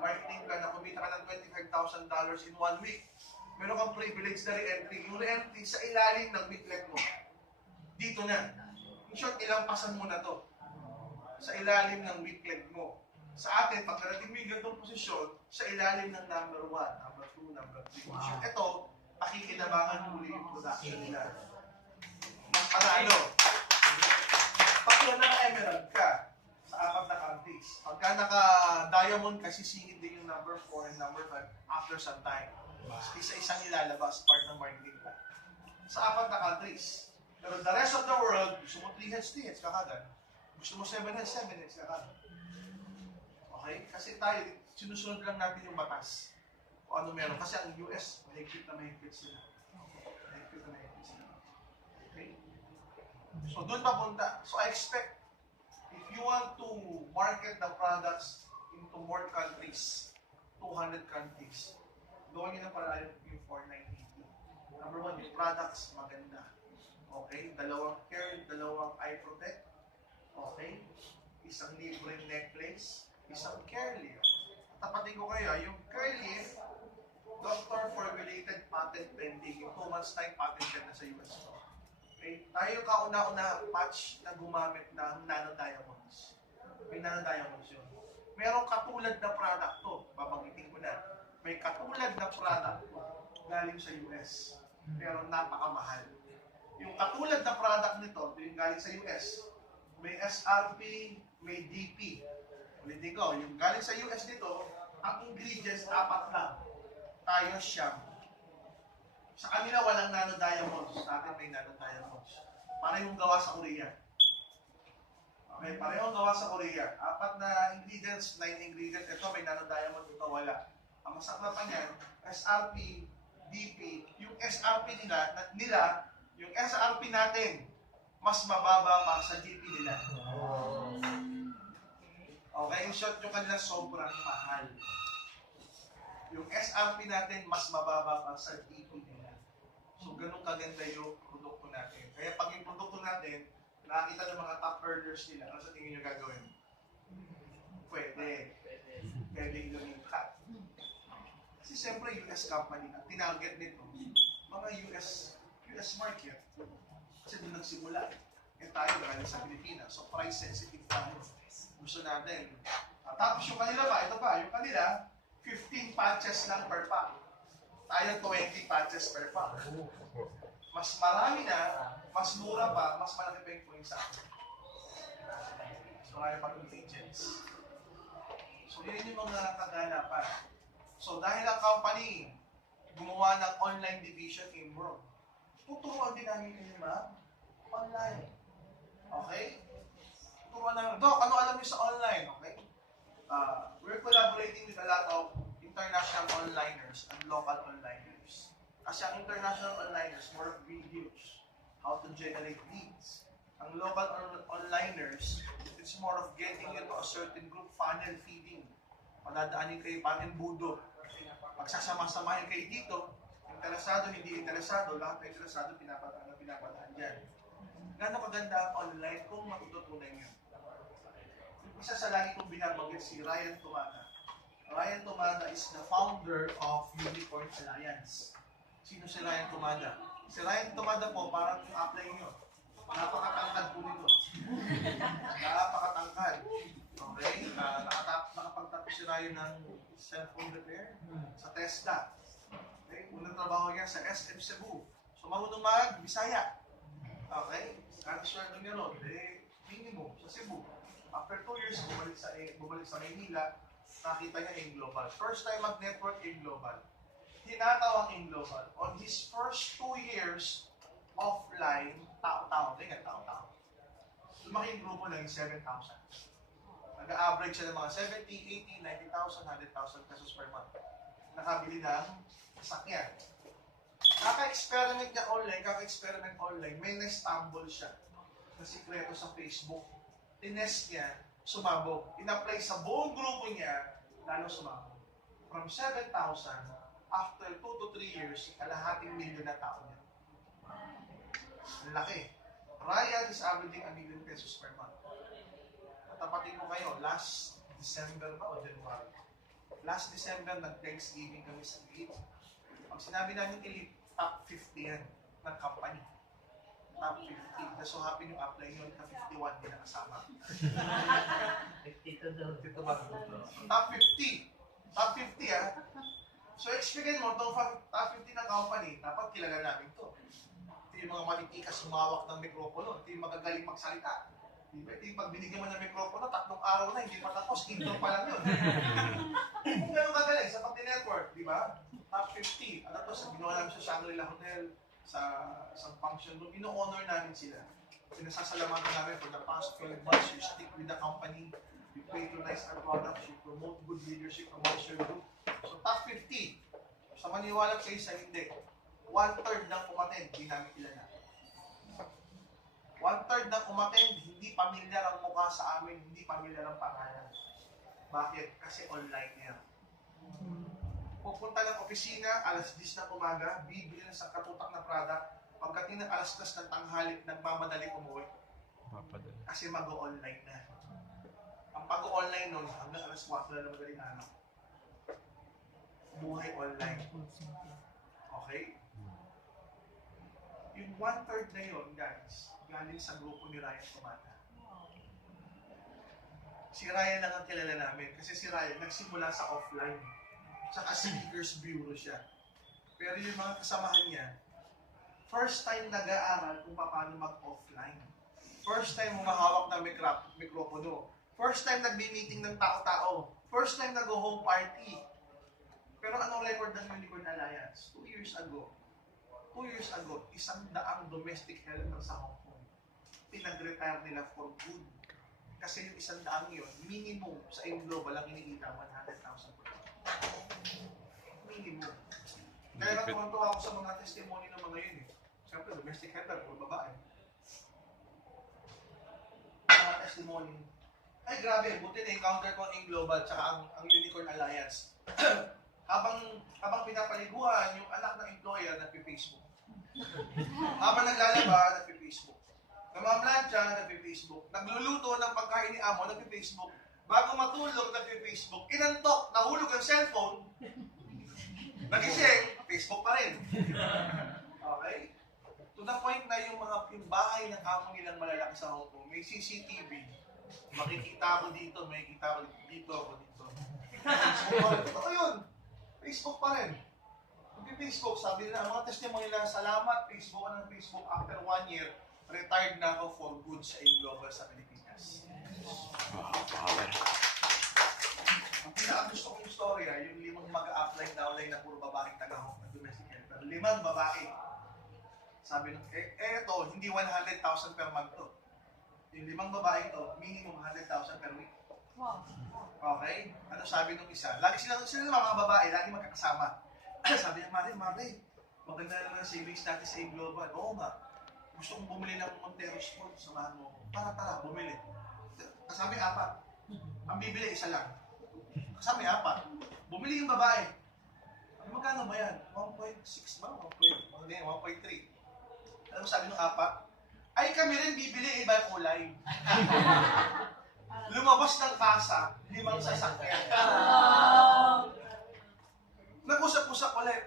marketing plan na kumita ka ng $25,000 in 1 week. Meron kang privilege na re-entry. Yung re-entry sa ilalim ng weak leg mo. Dito na. In short, ilampasan mo na to. Sa ilalim ng weak leg mo. Sa atin, pag narating mo yung ganitong posisyon, sa ilalim ng number 1, number 2, number 3. In short, ito, pakikinabangan muli yung production nila. Mas panalo. Pag yun naka-emerald ka, sa 4 na countries. Pagka naka-diamond ka, sisingit din yung number 4 and number 5 after some time. Isa-isang ilalabas, part ng marketing plan. Sa 4 na countries. Pero the rest of the world, gusto mo 3 heads ka kagad. Gusto mo 7 heads ka kagad. Okay? Kasi tayo, sinusunod lang natin yung batas. O ano meron. Kasi ang US, mahigpit na mahigpit sila. Mahigpit na mahigpit sila. Okay? So, doon papunta. So, I expect if you want to market the products into more countries, 200 countries, gawin nyo na paraan yung 4980. Number 1, yung products maganda. Okay? 2 care, 2 eye protect. Okay? Isang libreng necklace, isang care leaf. Tapatin ko kayo, yung care leaf, doctor formulated patent pending. Yung 2 months time patent na sa US. Okay? Tayo kauna-una patch na gumamit ng nano diamonds. May nano diamonds yun. Merong katulad na product to. Babanggitin ko na. May katulad na product to galing sa US. Pero napakamahal. Yung katulad na product nito, yung galing sa US, may SRP, may DP. Ulitin ko, yung galing sa US nito, ang ingredients 4 lang. Tayo siyam. Sa kanila walang nano diamonds. Sa atin may nano diamonds. Parehong gawa sa Korea. Okay, parehong gawa sa Korea. 4 na ingredients, 9 ingredients. Ito may nano diamond, ito wala. Ang masaklapan yan, SRP, DP, yung SRP nila, yung SRP natin, mas mababa pa sa DP nila. Okay, in short, yung kanila sobrang mahal. Yung SRP natin, mas mababa pa sa DP nila. So, ganun kaganda yung produkto natin. Kaya pag yung produkto natin, nakakita ng mga top earners nila, ano sa tingin nyo gagawin? Pwede. Pwede lumipat. Kasi siyempre, US company, ang tinarget nito, mga US market. Kasi doon nagsimula. Eh tayo, galing sa Pilipinas. So, price sensitive tayo. Gusto natin. Tapos yung kanila pa, ito pa, yung kanila, 15 patches lang per pack. Tayo 20 patches per pack. Mas marami na, mas mura pa, mas malaki pa yung point sa akin. So, kaya pa ng agents. So, yun yung mga kaganapan. So, dahil ang company gumawa ng online division in work, tuturuan din namin kayo online. Okay? Tuturuan namin. Dok, ano alam niyo sa online? Okay? We're collaborating with a lot of international onliners and local onliners. Kasi ang international onliners, more of videos, how to generate leads. Ang local onliners, it's more of getting you to a certain group, funnel feeding. Madadaanin kayo pa budo. Pagsasama-samahin kayo dito, interesado, hindi interesado, lahat na interesado, pinapadaan dyan. Gano'ng kaganda ang online kung matututunan nyo. Isa sa lagi kong binabanggit si Ryan Tumana. Ryan Tumana is the founder of Unicorn Alliance. Sino si Ryan Tumana? Si Ryan Tumana po, parang yung apply nyo. Napakatangkad po nito. Napakatangkad. Okay? Nakapagtapos si Ryan ng cellphone repair sa Tesla. Okay? Unang trabaho niya sa SM Cebu. So, marunong mag-Bisaya. Okay? Ang sweldo niya ron, minimum sa Cebu. After 2 years, bumalik sa Maynila, nakita niya in global. First time mag-network in global. Tinatawag in global. On his first 2 years offline, tao-tao. Tingnan, tao-tao. Lumaki yung grupo ng 7,000. Nag-average siya ng mga 70, 80, 90,000, 100,000 pesos per month. Nakabili ng sasakyan. Kaka-experiment niya online, may na-stumble siya na sikreto sa Facebook. Tinest niya, sumabog. In-apply sa buong grupo niya, lalo sumabog. From 7,000, after 2 to 3 years, kalahating milyon na tao niya. Ang laki. Ryan is averaging 1 million pesos per month. Tapatin ko kayo, last December ba o January? Last December, nag-Thanksgiving kami sa Elite. Pag sinabi namin Elite, top 50 yan ng company. Top 50. So happy yung apply nyo, ka-51 din nakasama. 52 daw. Top 50. Top 50 ah. So explain mo, itong top 50 ng company, dapat kilala namin ito. Ito yung mga matitikas sumawak ng mikropono. Ito yung magagaling magsalita. Ito yung pag binigyan mo ng mikropono, 3 araw na, hindi pa tapos, intro pa lang yun. Kung gano'ng kagaling sa pag-network, di ba? Top 50. Ano to, ginawa namin sa Shangri-La Hotel, sa isang function room, ino-honor namin sila. Pinasasalamatan namin for the past 12 months, you stick with the company, you patronize our products, you promote good leadership amongst your group. So top 50. Sa maniwala kayo sa hindi, 1/3 ng umattend, hindi namin kilala. 1/3 ng umattend, hindi pamilyar ang mukha sa amin, hindi pamilyar ang pangalan. Bakit? Kasi online yan. Pupunta ng opisina, alas 10 ng umaga, bibili na sa katutak na product, pagdating ng alas 10 ng tanghali, nagmamadali umuwi. Kasi mag-online na. Ang pag-online nun, hanggang alas 4 na madaling araw. Buhay online. Okay? Yung 1/3 na yun, guys, galing sa grupo ni Ryan Tumana. Si Ryan lang ang kilala namin kasi si Ryan nagsimula sa offline. Tsaka speakers bureau siya. Pero yung mga kasamahan niya, first time nag-aaral kung paano mag-offline. First time humahawak ng mikropono. First time nagbi-meeting ng tao-tao. First time nag-home party. Pero anong record ng Unicorn Alliance? 2 years ago, 100 domestic helper sa Hong Kong. Pinag-retire nila for good. Kasi yung 100 yun, minimum sa global ang kinikita, 100,000 per month. Minimum. Kaya natuwa ako sa mga testimony ng mga yun eh. Siyempre, domestic helper, puro babae. Mga testimony. Ay grabe, buti na-encounter ko ang global tsaka ang Unicorn Alliance. habang pinapaliguan yung anak ng employer nagpi-Facebook. Habang naglalaba, nagpi-Facebook. Namamlansya, nagpi-Facebook. Nagluluto ng pagkain ni amo, nagpi-Facebook. Bago matulog, nagpi-Facebook. Inantok, nahulog ang cellphone. Nagising, Facebook pa rin. Okay? To the point na yung bahay ng amo nilang malalaki sa Hong Kong, may CCTV. Makikita ako dito, makikita ako dito, Facebook pa rin. Ito yun. Facebook pa rin. Mag-Facebook, sabi nila, ang mga testimony nila, salamat, Facebook ng Facebook. After 1 year, retired na ako for good sa global sa Pilipinas. Pilipinas. Power. Ang pinaka-gusto kong istorya, yung 5 mag-a-apply downline na puro babaeng taga-home na domestic helper. 5 babae. Sabi nung, eto, hindi 100,000 per month to. Yung 5 babae to, minimum 100,000 per week. Wow. Okay? Ano sabi nung isa? Lagi sila mga babae, lagi magkakasama. Sabi niya, Mare, maganda naman ang savings natin sa A-Global. Oo nga. Gusto kong bumili ng Montero Sport, samahan mo. Tara, bumili. Kasama yung 4. Ang bibili, isa lang. Kasama yung 4. Bumili yung babae. Magkano ba yan? 1.6 ba? 1.3. Alam mo sabi ng 4? Ay, kami rin bibili, iba yung kulay. Lumabas ng kasa, 5 sasakyan. Nag-usap-usap ulit.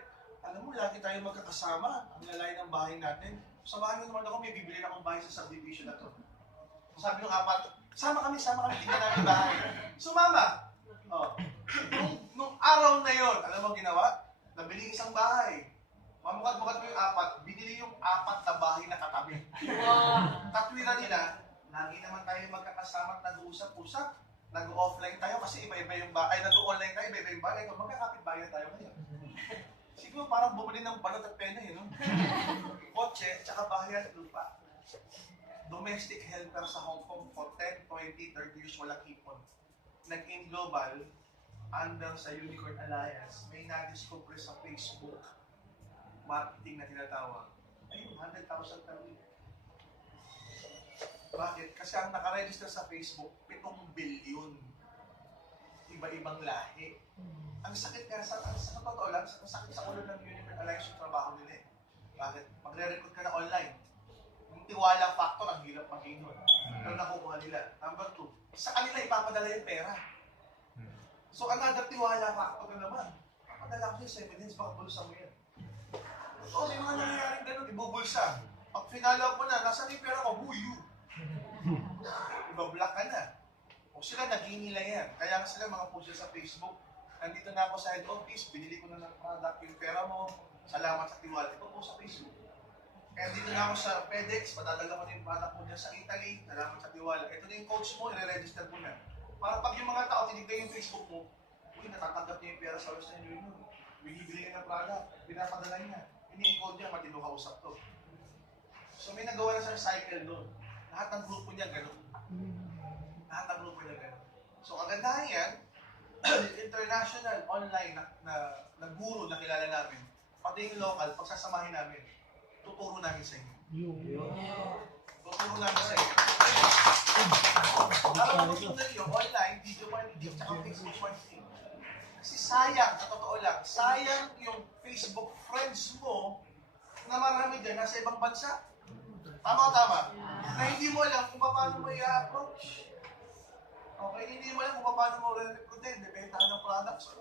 Alam mo, lagi tayo magkakasama. Ang lalay ng bahay natin. Samahan mo naman ako, may bibili na akong bahay sa subdivision na to. Sabi ng 4, sama kami, tingnan namin bahay. Sumama. Oh. Nung araw na yon, alam mo ginawa? Nabili isang bahay. Mamukat-mukat mo yung 4, binili yung 4 na bahay na katabi. Katwiran nila, lagi naman tayo magkakasama at nag-uusap-usap. Nag-offline tayo kasi iba-iba yung bahay. Nag-online tayo, iba-iba yung bahay. Magkakapit bayan tayo ngayon. Siguro parang bumili ng balot at pena yun, no? Kotse, tsaka bahay at lupa. Domestic helper sa Hong Kong for 10, 20, 30 years walang ipon. Nag-in global, under sa Unicorn Alliance, may na-discover sa Facebook, marketing na tinatawag. Ayun, 100,000 per week. Bakit? Kasi ang nakaregister sa Facebook, 7 billion. Iba-ibang lahi. Ang sakit nga, sa totoo lang, ang sakit sa ulo ng Unicorn Alliance yung trabaho nila eh. Bakit? Magre-recruit ka na online. Yung tiwala factor, ang hirap maging nun. Pero nakukuha nila. Number 2, sa kanila ipapadala yung pera. So, another tiwala factor na naman. Papadala ko siya 7 days, baka bulusan mo yan. So, may mga nangyayaring ganun, ibubulsa. Pag finala mo na, nasa yung pera ko, who you? Ibablock ka na. O sila, naging nila yan. Kaya sila mga post sa Facebook, nandito na ako sa head office, binili ko na ng product, yung pera mo, salamat sa tiwala. Ito po sa Facebook. Kaya dito na ako sa FedEx, padadala mo na yung product mo dyan sa Italy, salamat sa tiwala. Ito na yung coach mo, i-register mo na. Para pag yung mga tao tinignan yung Facebook mo, uy, natatanggap niya yung pera sa Western Union. Bibili niya ng product, pinapadala niya. Ini-encode niya, matino kausap to. So may nagawa na sa cycle doon. Lahat ng grupo niya gano'n. Lahat ng grupo niya gano'n. So kagandahan yan, international, online na guru na kilala namin, pati yung local, pagsasamahin namin, tuturo namin sa inyo. Tuturo namin sa inyo. Alam mo kung nyo, online, video marketing, tsaka Facebook marketing. Kasi sayang, sa totoo lang, sayang yung Facebook friends mo na marami dyan nasa ibang bansa. Tama o tama? Na hindi mo alam kung paano mo i-approach. Okay, hindi mo alam kung paano mo re-recruitin, bebentahan ng products.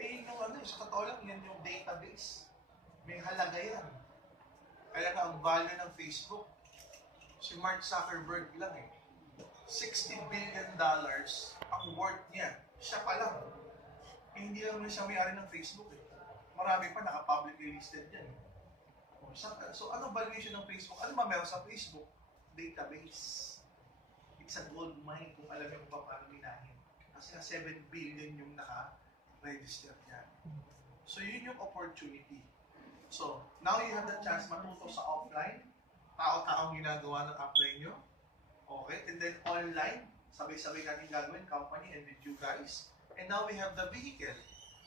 Eh, yung sa totoo lang, yan yung database. May halaga yan. Kaya nga, ang value ng Facebook, si Mark Zuckerberg lang eh. $60 billion ang worth niya. Siya pa lang. Eh, hindi lang siya may-ari ng Facebook eh. Marami pa naka-publicly listed yan. So, ano valuation ng Facebook? Ano ba meron sa Facebook? Database. It's a gold mine kung alam niyo kung paano minahin. Kasi na 7 billion yung naka-register niya. So, yun yung opportunity. So, now you have the chance matuto sa offline. Tao-taong ginagawa ng apply nyo. Okay? And then online, sabay-sabay natin gagawin, company and with you guys. And now we have the vehicle.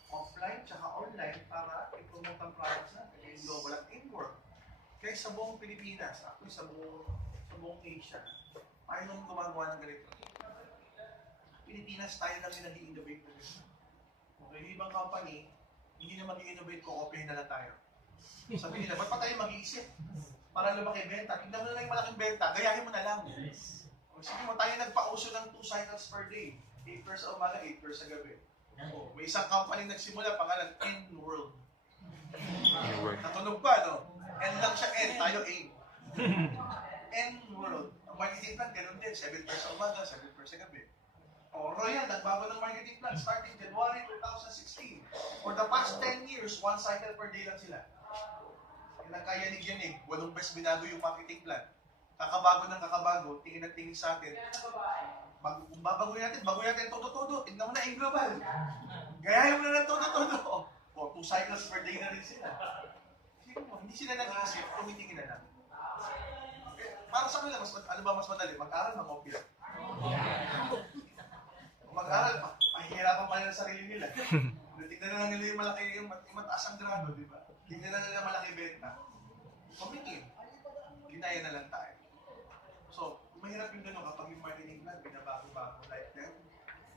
Offline tsaka online para i-promote ang products natin in global at in work. Kaya sa buong Pilipinas, actually sa buong Asia, tayo nung gumagawa ng ganito. Pilipinas, tayo lang yung nag-i-innovate na ganito. Okay, yung ibang company, hindi na mag-i-innovate, ko-copy na lang tayo. Sabi nila, ba't pa tayo mag-iisip? Para lumaki benta. Tingnan mo na lang yung malaking benta, gayahin mo na lang. O, sige mo, tayo nagpa-uso ng 2 cycles per day. 8 pairs sa umaga, 8 pairs sa gabi. Oh, may isang company nagsimula, pangalan N-World. Natunog pa, no? N lang siya, N, tayo A. N-World. Ang marketing plan, ganoon din. 7 pairs sa umaga, 7 pairs sa gabi. Oh, Royal, nagbago ng marketing plan starting January 2016. For the past 10 years, 1 cycle per day lang sila. Yung kaya ni Gianni, 8 beses binago yung marketing plan. kakabago, tingin na tingin sa atin. Kung babagoy natin todo-todo. Tignan mo na yung global. Gayahin mo na ng todo-todo. O, 2 cycles per day na rin sila. Hindi sila nag-iisip, tumitingin na lang. Para sa kanila, ano ba mas madali? Mag-aral, mag-opera. Mag-aral pa, pahihirapan pa nila sa sarili nila. Tignan na lang nila yung malaki, yung mataas ang grado, di ba? Tignan na nila malaki benta. Kumingin. Ginaya na lang tayo. So, mahirap yung gano'n kapag yung marketing plan, binabago-bago like them.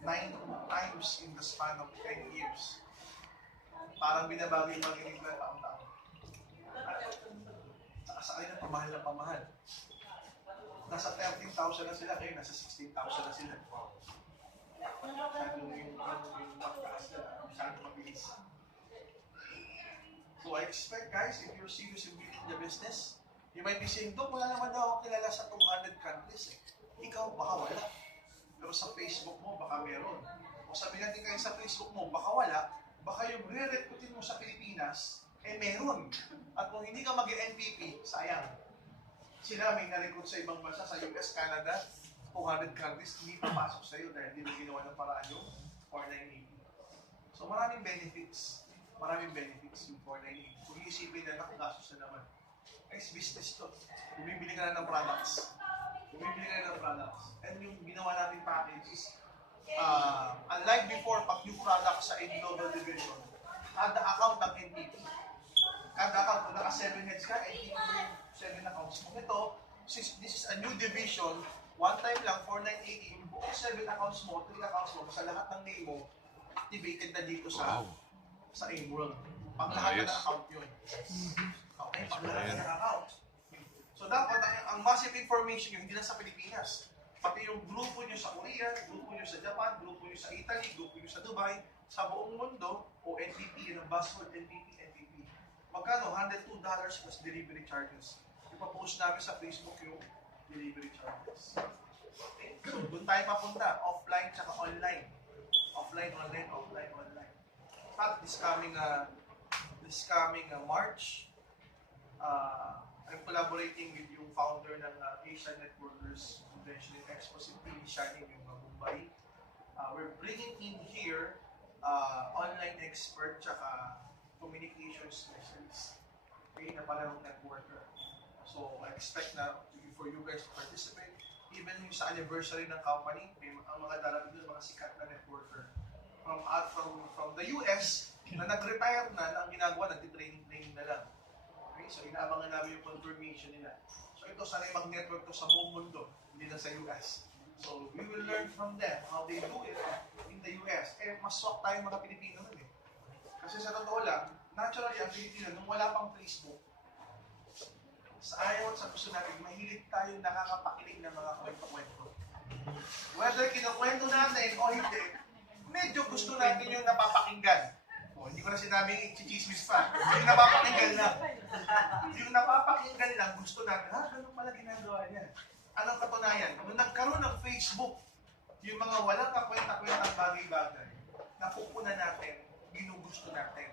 9 times in the span of 10 years. Parang binabago yung marketing plan taon-taon. Sa kanila, pamahal na pamahal. Nasa 13,000 na sila, kayo nasa 16,000 na sila. Masyadong yung pagkakas na, masyadong mabilis. So I expect guys, if you're serious in building the business, you might be saying, Dok, wala naman daw ako kilala sa 200 countries eh. Ikaw, baka wala. Pero sa Facebook mo, baka meron. O sabi natin kayo sa Facebook mo, baka wala, baka yung re-recruitin mo sa Pilipinas, eh meron. At kung hindi ka mag-NPP, sayang. Sila may na-recruit sa ibang bansa, sa US, Canada, 200 countries, hindi papasok sa'yo dahil hindi mo ginawa ng paraan yung 498. So maraming benefits. Maraming benefits yung 498. Kung iisipin na nakagastos na naman. Nice business to. Bumibili ka na ng products. And yung ginawa natin package is, unlike before, pag new product sa global division, kada account ng NTP. Kada account, kung naka 7 heads ka, NTP mo yung 7 accounts mo. Ito, since this is a new division, one time lang, 4980, yung buong 7 accounts mo, 3 accounts mo, sa lahat ng name mo, activated na dito sa AIMWorld. Pag lahat na account yun. Okay, pag lahat na account. So dapat, ang massive information yun, hindi lang sa Pilipinas. Pati yung grupo nyo sa Korea, grupo nyo sa Japan, grupo nyo sa Italy, grupo nyo sa Dubai, sa buong mundo, o NPP, yun ang buzzword, NPP. Magkano? $102 plus delivery charges. Ipapost namin sa Facebook yung delivery charges. Okay? So, doon tayo papunta. Offline tsaka online. Offline. But this coming March, I'm collaborating with yung founder ng Asian Networkers Convention and Expo, si Pili Shining yung Mumbai. We're bringing in here online expert tsaka communication specialist. Okay, na parang networker. So, I expect na for you guys to participate. Even yung sa anniversary ng company, may ang mga darating doon, mga sikat na networker. From the US, na nag-retire na ang ginagawa, nag-training na lang. Okay, so inaabangan namin yung confirmation nila. So, ito, sanay mag-network to sa buong mundo, hindi lang sa US. So, we will learn from them how they do it in the US. Eh, mas swak tayo mga Pilipino nun eh. Kasi sa totoo lang, naturally, ang Pilipino, nung wala pang Facebook, sa ayaw at sa gusto natin, mahilig tayong nakakapakinig ng mga kwento-kwento. Whether kinukwento natin o hindi, medyo gusto natin yung napapakinggan. O, hindi ko na sinabing i-chismis pa. Yung napapakinggan lang. Yung napapakinggan lang, gusto natin, ganun pala ginagawa niya. Anong katunayan? Nung nagkaroon ng Facebook, yung mga walang kakwenta-kwentang bagay-bagay, napupunan natin, ginugusto natin.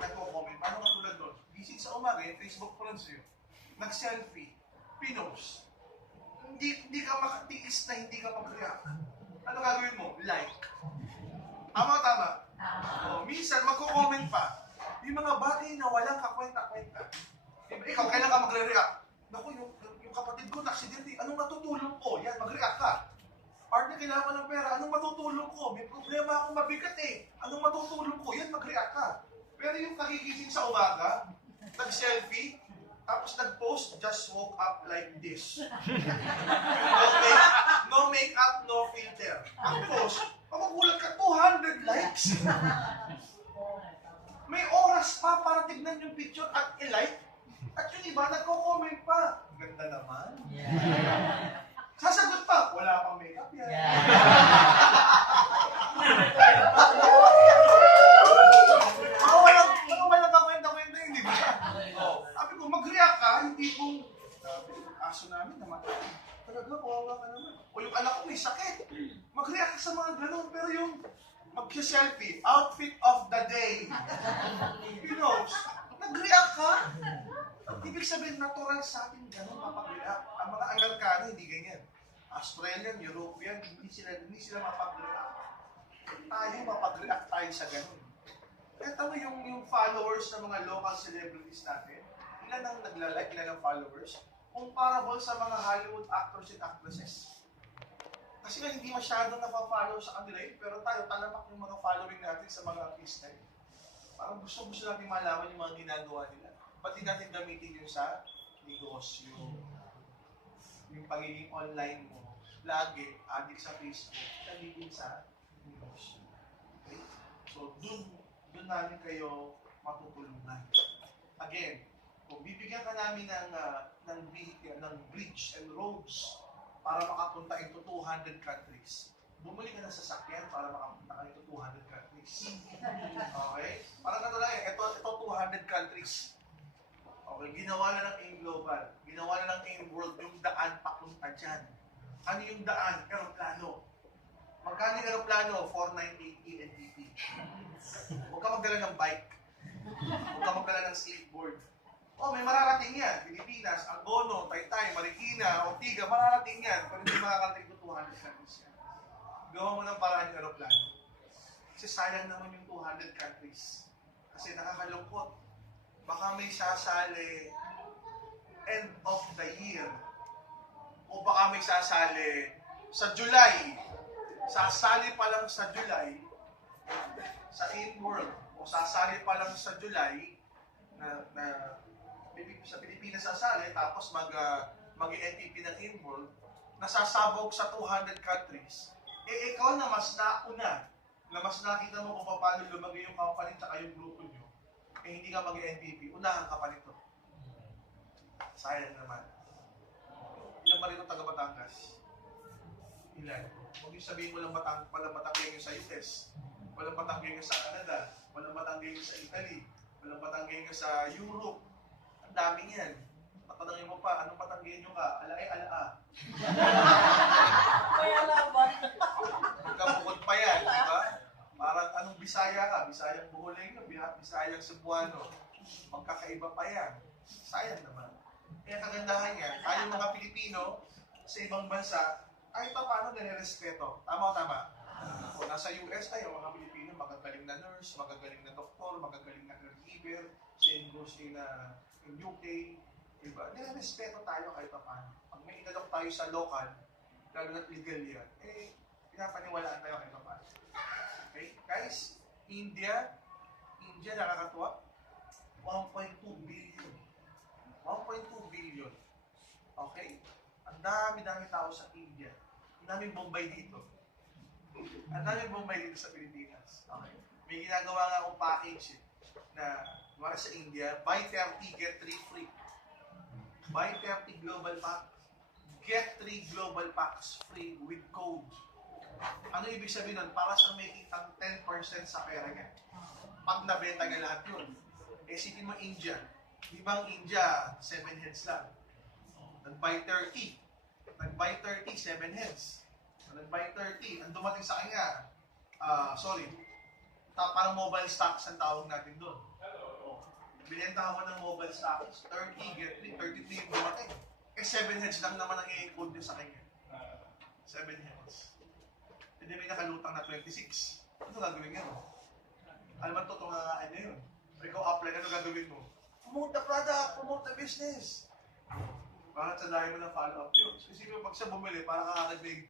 Nagko-comment. Paano katulad doon? Gising sa umaga, yung Facebook friends yun. Nag-selfie. Pinos. Hindi ka makatiis na hindi ka mag-react. Ano gagawin mo? Like. Tama. Minsan, magko-comment pa. Yung mga bagay na walang kakwenta-kwenta. Ikaw, kailan ka magre-react? Naku, yung kapatid ko, na-accidente. Anong matutulong ko? Yan, mag-react ka. Partner, kailangan ko ng pera. Anong matutulong ko? May problema akong mabigat eh. Anong matutulong ko? Yan, mag-react ka. Pero yung kagigising sa umaga, nag-selfie, tapos nag-post, just woke up like this. No makeup, no filter. Ang post, magugulat ka, 200 likes. May oras pa para tignan yung picture at i-like. At yung iba, nagko-comment pa. Ganda naman. Sasagot pa, wala pang makeup yan. Walang kakwenta-kwenta yun, di ba? Sabi ko, mag-react ka, hindi kong, aso namin namatay. Talaga, kawawa ka naman. O yung anak ko may sakit. Mag-react ka sa mga ganun, pero yung mag-selfie, outfit of the day. You know, nag-react ka. Ibig Ibig sabihin, natural sa atin ganun mapag-react. Ang mga Amerikano, hindi ganyan. Australian, European, hindi sila mapag-react. Tayo, mapag-react tayo sa ganun. Kaya tama yung followers ng mga local celebrities natin, ilan ang naglalike, ilan ang followers, comparable sa mga Hollywood actors and actresses. Kasi nga hindi masyadong napafollow sa kanila yun, pero tayo, talamak yung mga following natin sa mga artista yun. Parang gusto natin malaman yung mga ginagawa nila. Ba't di natin gamitin yun sa negosyo? Yung pagiging online mo, lagi, addict sa Facebook, gamitin sa negosyo. Okay? So, dun namin kayo matutulungan. Again, kung bibigyan ka namin ng bridge and roads para makapunta into 200 countries, bumili ka ng sasakyan para makapunta ka into 200 countries. Okay? Parang ano lang ito 200 countries. Okay, ginawa na ng AIM Global, ginawa na ng AIM World yung daan papunta dyan. Ano yung daan? Aeroplano. Magkano yung aeroplano? 4980 NTP. Huwag ka magdala ng bike. Huwag ka magdala ng skateboard. Oh, may mararating yan. Pilipinas, Angono, Taytay, Marikina, Ortiga, mararating yan. Pero hindi makakarating ko 200 countries yan. Gawa mo ng paraan yung aeroplano. Kasi sayang naman yung 200 countries. Kasi nakakalungkot. Baka may sasali end of the year. O baka may sasali sa July. Sasali pa lang sa July sa AIM World. O sasali pa lang sa July na sa Pilipinas sasali, tapos mag-NTP ng AIM World, nasasabog sa 200 countries. Eh, ikaw na mas nauna, na mas nakita mo kung paano lumagay yung company at yung grupo nyo, eh hindi ka mag-NTP, unahan ka pa nito. Sayang naman. Ilan ba rin taga Batangas? Ilan? Huwag yung sabihin mo lang walang Batanggay sa US, walang Batanggay sa Canada, walang Batanggay sa Italy, walang Batanggay sa Europe. Ang dami yan. Tatanungin mo pa, anong Batanggay nyo ka? Ala. May alaban. Magkabukod pa yan, di ba? Parang anong Bisaya ka? Bisayang Buholeng, Bisayang Cebuano. Magkakaiba pa yan. Sayang naman. Kaya kagandahan yan, tayo mga Pilipino sa ibang bansa, ay paano nire-respeto. Tama o tama? Kung nasa US, ay ang mga Pilipino, magagaling na nurse, magagaling na doktor, magagaling na caregiver, same goes in UK, diba? Nire-respeto tayo kahit paano. Pag may inalok tayo sa local, lalo na't legal yan, eh, pinapaniwalaan tayo kahit paano. Okay? Guys, India nakakatuwa, 1.2 billion. 1.2 billion. Okay? Ang dami-dami tao sa India. Ang daming Bombay dito. Ang daming Bombay dito sa Pilipinas. Okay? May ginagawa nga akong package na wala sa India, buy 30, get 3 free. Buy 30 global pack, get 3 global packs free with code. Ano ibig sabihin nun? Para sa may kitang 10% sa pera niya. Pag nabenta niya lahat yun. Eh, isipin mo India. Di ba ang India, 7 heads lang? Nag-buy 30. Nag-buy 30, 7 heads. Nag-buy 30. Ang dumating sa kanya, parang mobile stocks ang tawag natin doon. Binenta ako ng mobile stocks, 30, get 3, 33 yung dumating. Eh, 7 heads lang naman ang i-encode niya sa kanya. 7 heads. Hindi may nakalutang na 26. Ano gagawin niya? Alam mo, totoo nga ano yun. Ikaw apply, ano gagawin mo? Promote the product, promote the business. Bakit sa dahil mo ng follow-up yun? So, isipin mo, pag siya bumili, para kakagdag